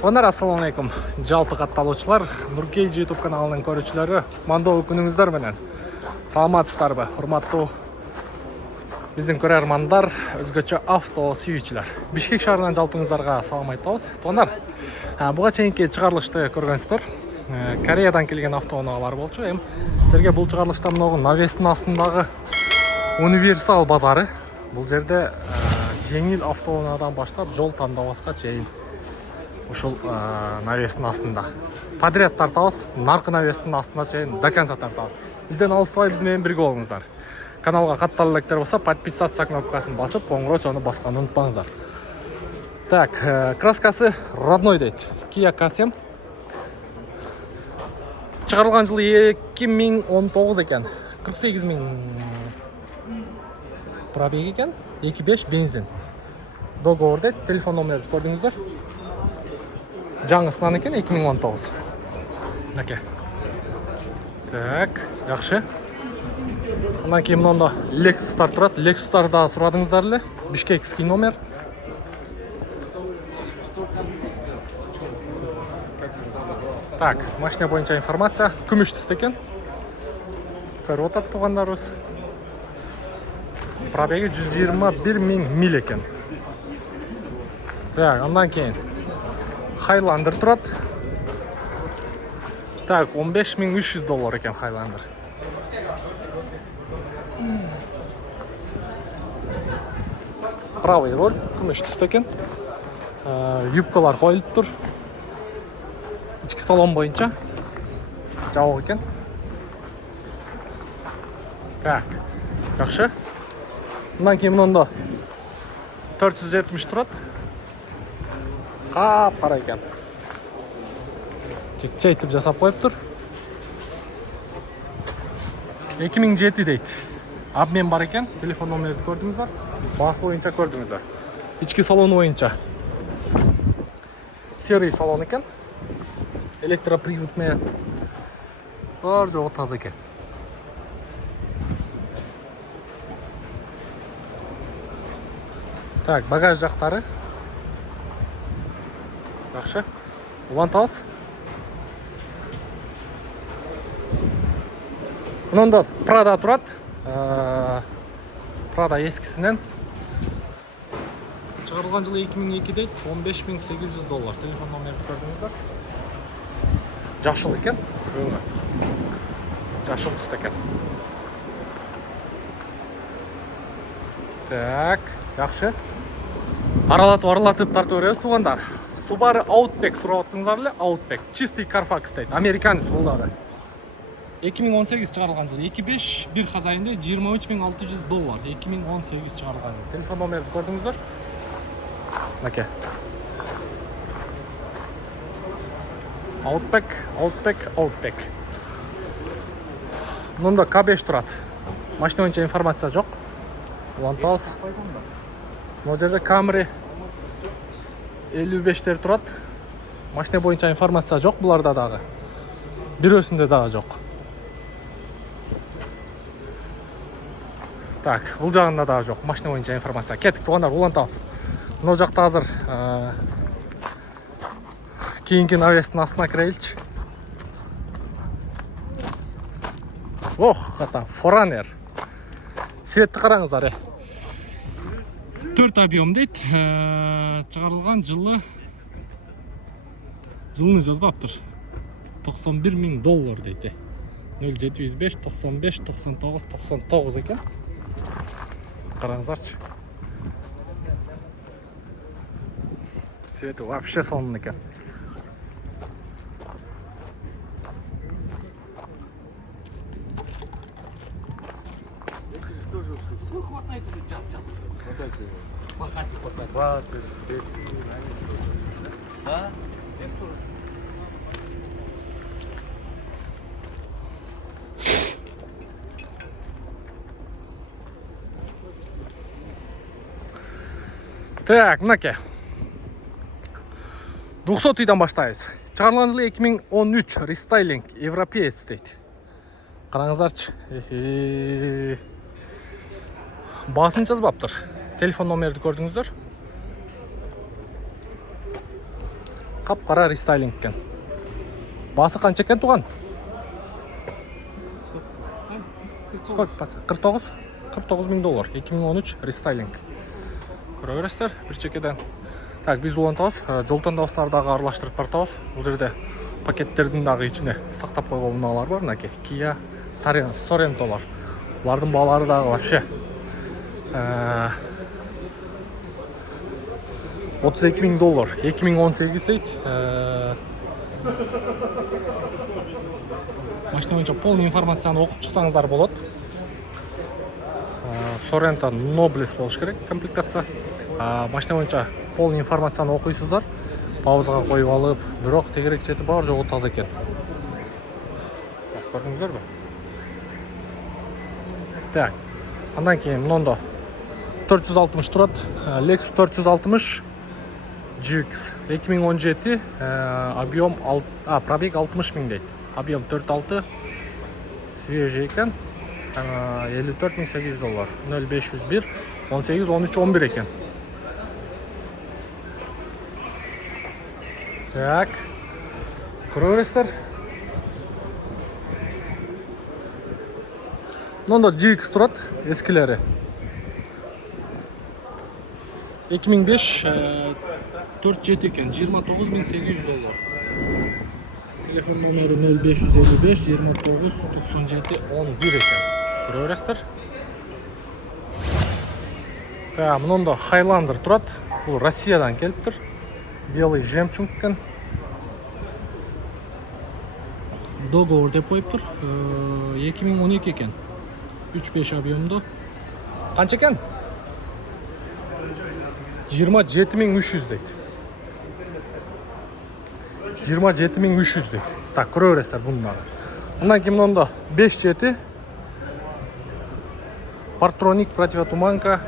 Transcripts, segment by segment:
Туугандар, ассаламу алейкум. Жалпы катталуучулар, Нуркей YouTube каналынын көрүүчүлөрү, мандуу күнүңүздөр менен. Саламатсыздарбы, урматтуу биздин көрөрмандар, өзгөчө авто сүйүүчүлөр. Бишкек шаарынан жалпыңыздарга салам айтабыз. Туугандар, буга чейинки чыгарылышты көргөнсүздөр. Кореядан келген автоунаалар болчу. Эми силерге бул чыгарылышта мынагу навестин астындагы универсал базары. Бул жерде жеңил автоунаадан баштап жол тандабаска чейин ушул навестин астында подряд тартабыз, наркы навестин астына чейин до конца тартабыз. Бизден алыстабай биз менен бирге болуңуздар. Каналга каттала электер болсо, подписаться кнопкасын басып, коңгуроо чону басканды унутпаңыздар. Так, краскасы родной дейт. Kia K7. Чыгарылган жылы 2019 экен. 48 000 пробег экен. 2.5 бензин. Договор дейт. Телефон номерди көрдүңүздөр. Жаңысынан екен 2019. Наке. Так, жақшы. Анан кейін мынанда Lexustар турат. Lexustарда сурадыңыздар эле. Бишкекский номер. Так, машина боюнча информация. Күмүш түстө экен. Көрүп атат туугандарыбыз. Пробеги 121 000 миль экен. Так, андан кейін Highlander турат. Так, $15,300 екен Highlander. Правый роль, күмүш түстө экен. Юбкалар коюлуп тур. Ички салон боюнча жабык экен. Так, жакшы. Мындан кийин мынанда 470 турат. Кара екен. Чекчейтип жасап коюптур. 2007 дейт. Обмен бар екен. Телефон номерди көрдүңүздөр. Баасы боюнча көрдүңүздөр. Ички салону боюнча серый салон екен. Электропривод менен бар жогу таза экен. Так, багаж жактары жақшы. Улантабыз. Мынанда Prada турат. Prada ескисинен. Чыгарылган жылы 2002 дейт. $15,800. Телефон номерди көрдүңүздөр. Жакшыл экен. Жакшыл түстө экен. Так, жакшы. Аралатып тартып беребиз туугандар. Subaru Outback сурап аттыңыздар эле. Outback. Чистый Carfax дейт. Американец бул дагы. 2018 чыгарылган жылы. 2.5 бир хазайында $23,600. 2018 чыгарылган жылы. Телефон номерди көрдүңүздөр. Наке. Outback. Мында K5 турат. Машина боюнча информация жок. Улантабыз. Мына жерде Camry 55-тер турат. Машина боюнча информация жок буларда дагы. Бирөөсүндө дагы жок. Так, бул жагында дагы жок. Машина боюнча информация. Кеттик туугандар, улантабыз. Мына жакта азыр кийинки навестин астына киреличи. Ох, ката, Forerunner. Светти караңыздар. 4 объем дейт. Чыгарылган жылыны жазбаптыр. $91,000 дейт. 0705 95 99 99 экен. Караңыздарчы. Свети вообще сонун экен. Так, мынаке. 200 үйдөн баштайбыз. Чыгарылган жылы 2013 рестайлинг европеец дейт. Караңыздарчы. Баасын жазбаптыр. Телефон номерди көрдүңүздөр. Капкара рестайлинг экен. Басы канча экен туган? Сколько басы? 49 миң доллар. 2013 рестайлинг. Көрө бересиздер бир чекеден. Так, биз улантабыз. Жол тандабыстардагы аралаштырып тартабыз. Бул жерде пакеттердин дагы ичине сактап койгон унаалар бар, мынакей. Kia Sorentolor. Булардын баалары дагы вообще 32 миң доллар. 2018 дейт. Машина боюнча полный информацияны окуп чыксаңыздар болот. Sorento Nobles болуш керек комплектация. Машина боюнча полный информацияны окуйсуздар. Паузага коюп алып, бирок тегерек чети бар, жогу таза экен. Көрдүңүздөрбү? Так. Андан кийин мындай 460 турат. Lexus 460 GX 2017, объем пробег 60 миң дейт. Объем 4.6, свежий экен. 54.800 доллар. 0501 18 13 11 экен. Так. Көрөсүздөр. Мында GX турат, эскилери. 2005 4.7 экен, 29.800 доллар. Телефон номери 0555 29 97 11 экен. Көрөсүздөр. Так, мында Highlander турат. Бул Россиядан келиптир. Белый жемчуг экен. Договор деп коюптур. 2012 экен. 3.5 объемдо. Канча экен? 27.300 дейт. 27.300 дейт. Так, көрө бересиздер бундагы. Андан кийин мында 5.7 Partronic противотуманка.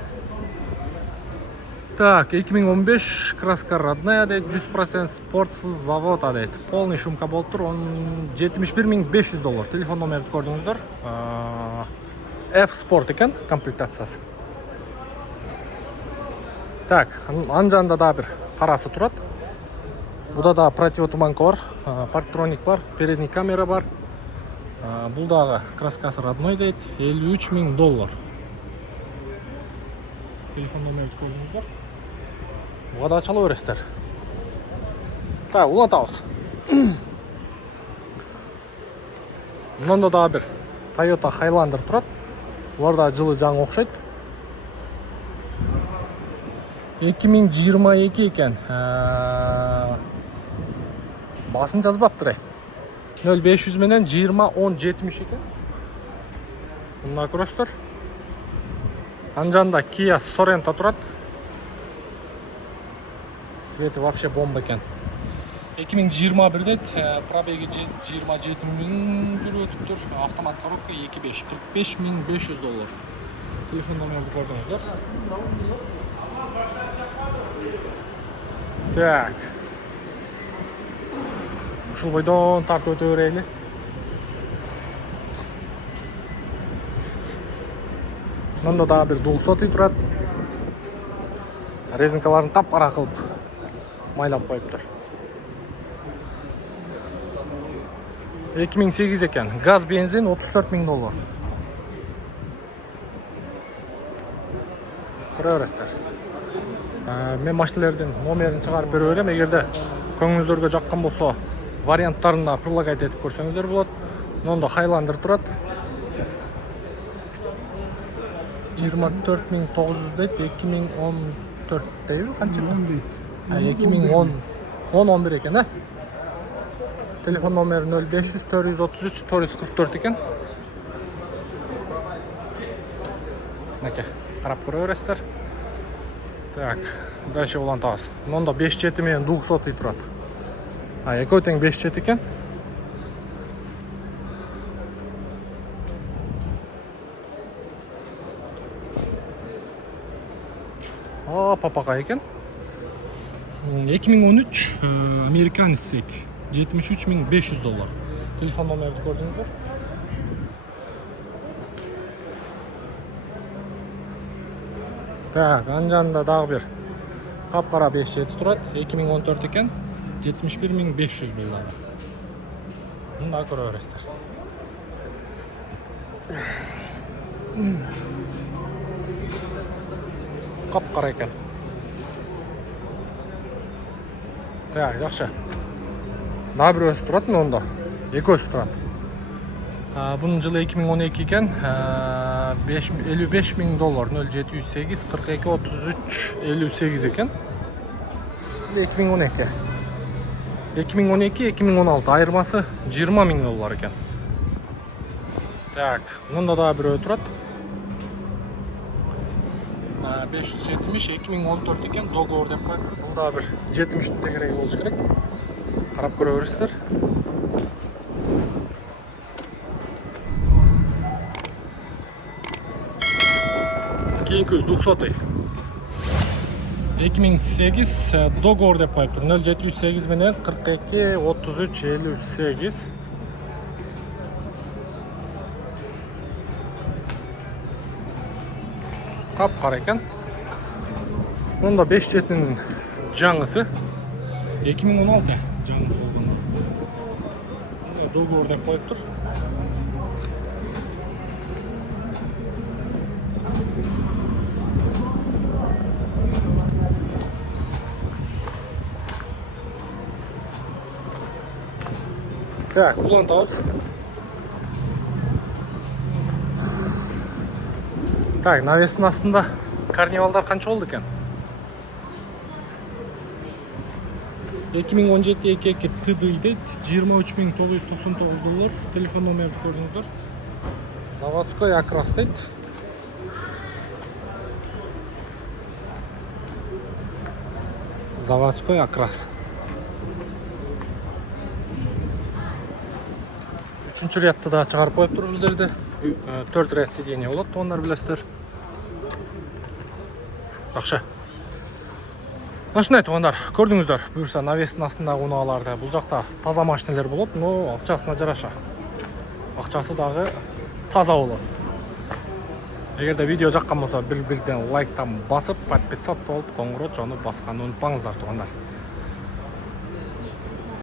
Так, 2015 краска родная дейт, 100% спортсыз завода дейт. Полный шумка болуп тур, 71.500 доллар. Телефон номерди көрдүңүздөр. F-Sport экен комплектациясы. Так, анжанда да бир карасы турат. Буда да противотуманка бар, Partronic бар, передний камера бар. Бул дагы краскасы родной дейт, 53 миң доллар. Телефон номерди көрдүңүздөр. Буга да чала бересиздер. Так, улантабыз. Мында да бир Toyota Highlander турат. Булар да жылы жаңы окшойт. 2022 экен. Басын жазбаптыр. 0500 менен 20-10-70 экен. Мына көрөсүздөр. Анжанда Kia Sorento турат. Свети вообще бомба экен. 2021 дейт, пробеги 27 миң жүрүп өтүптүр. Автомат коробка 2.5, 45.500 доллар. Телефон номерди көрдүңүздөр. Так. Ушул бойдон тартып өтө берели. Мында да бир 200 турат. Резинкаларын тап-кара кылып майлап коюптур. 2008 экен. Газ бензин 34 миң доллар. Көрө бересиздер. Мен машиналердин номерин чыгарып бере берем. Эгерде көңүлүңүздөргө жаккан болсо, варианттарына прилагать этип көрсөңүздөр болот. Мында Highlander турат. 24.900 дейт, 2014 дейби, канча? 2010-11 экен, Телефон номери 0500 433 444 экен. Мынакей, карап көрө бересиздер. Так, дальше улантабыз. Мында 5.7 менен 200 турат. Экөө тең 5.7 экен. Папака экен. 2013 американец дейт. 73.500 доллар. Телефон номерди көрдүңүздөр. Так, анжанда дагы бир капкара 5.7 турат. 2014 экен. 71.500 болды. Мында көре бересіздер. Қап-қара екен. Так, жақсы. Daha bir өзі тұрады ма онда? Екі өзі тұрады. Bunun жылы 2012 екен, $55.000, 0708 42 33 58 екен. 2012. 2012-2016 айырмасы $20.000 екен. Так, мұнда да біреу тұрады. 570 2014 екен, договор деп қойып. Бұл да бір 70 тегерегі болушы керек. Қарап көре бересіздер. Кейінгі 900 2008 договор деп қойып тұр. 0708 менен 42 33 58. Қап-қара екен. Онда 5 жетінің жаңысы 2016 жаңысы болғанда. Договор деп қойып тұр. Так, улан тауыз. Так, навестің астында карнивалдар қанша болды екен? 2017-22 ТД дейді, $23.999. Телефон номерді көрдіңіздер. Заводской окрас дейді. Заводской окрас. Үшінші рядты да шығарып қойып тұр біздерді. 4 ряд сиденье болады, ондар білесіздер. Жақсы. Машина айтып, көрдіңіздер, бұйырса навестің астындағы қонағаларды. Бұл жақта таза машинелер болады, но ақшасына жараша. Ақшасы дағы таза болады. Егерде видео жаққан болса, бір-бірден лайктан басып, подписаться болып, қоңырау жаны басқаны ұмытпаңыздар туғандар.